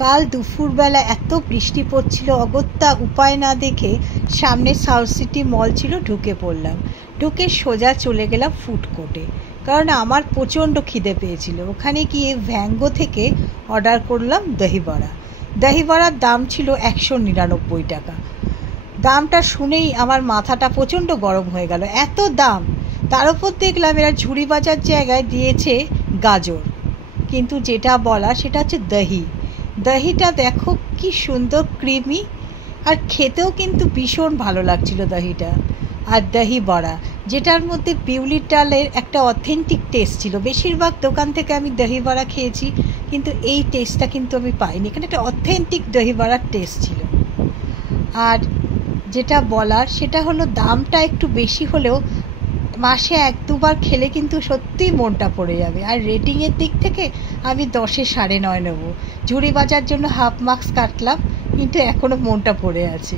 কাল দুপুরবেলা এত বৃষ্টি পড়ছিল, অগত্যা উপায় না দেখে সামনে সাউথ সিটি মল ছিল, ঢুকে পড়লাম। ঢুকে সোজা চলে গেলাম ফুড কোর্টে, কারণ আমার প্রচণ্ড খিদে পেয়েছিল। ওখানে গিয়ে ভ্যাঙ্গো থেকে অর্ডার করলাম দহি বড়া। দহি বড়ার দাম ছিল 199 টাকা। দামটা শুনেই আমার মাথাটা প্রচণ্ড গরম হয়ে গেল, এত দাম! তার উপর দেখলাম এরা ঝুড়ি বাজার জায়গায় দিয়েছে গাজর, কিন্তু যেটা বলা সেটা হচ্ছে দহি। দহিটা দেখো কি সুন্দর ক্রিমি, আর খেতেও কিন্তু ভীষণ ভালো লাগছিল দহিটা। আর দহি বড়া, যেটার মধ্যে বিউলির ডালের একটা অথেন্টিক টেস্ট ছিল। বেশিরভাগ দোকান থেকে আমি দহি বড়া খেয়েছি, কিন্তু এই টেস্টটা কিন্তু আমি পাইনি। এখানে একটা অথেন্টিক দহি বড়ার টেস্ট ছিল। আর যেটা বলার সেটা হলো, দামটা একটু বেশি হলেও মাসে 1-2 বার খেলে কিন্তু সত্যিই মনটা পড়ে যাবে। আর রেটিংয়ের দিক থেকে আমি 10-এ 9.5 নেব। ঝুড়ি বাজার জন্য হাফ মার্কস কাটলাম, কিন্তু এখনও মনটা পড়ে আছে।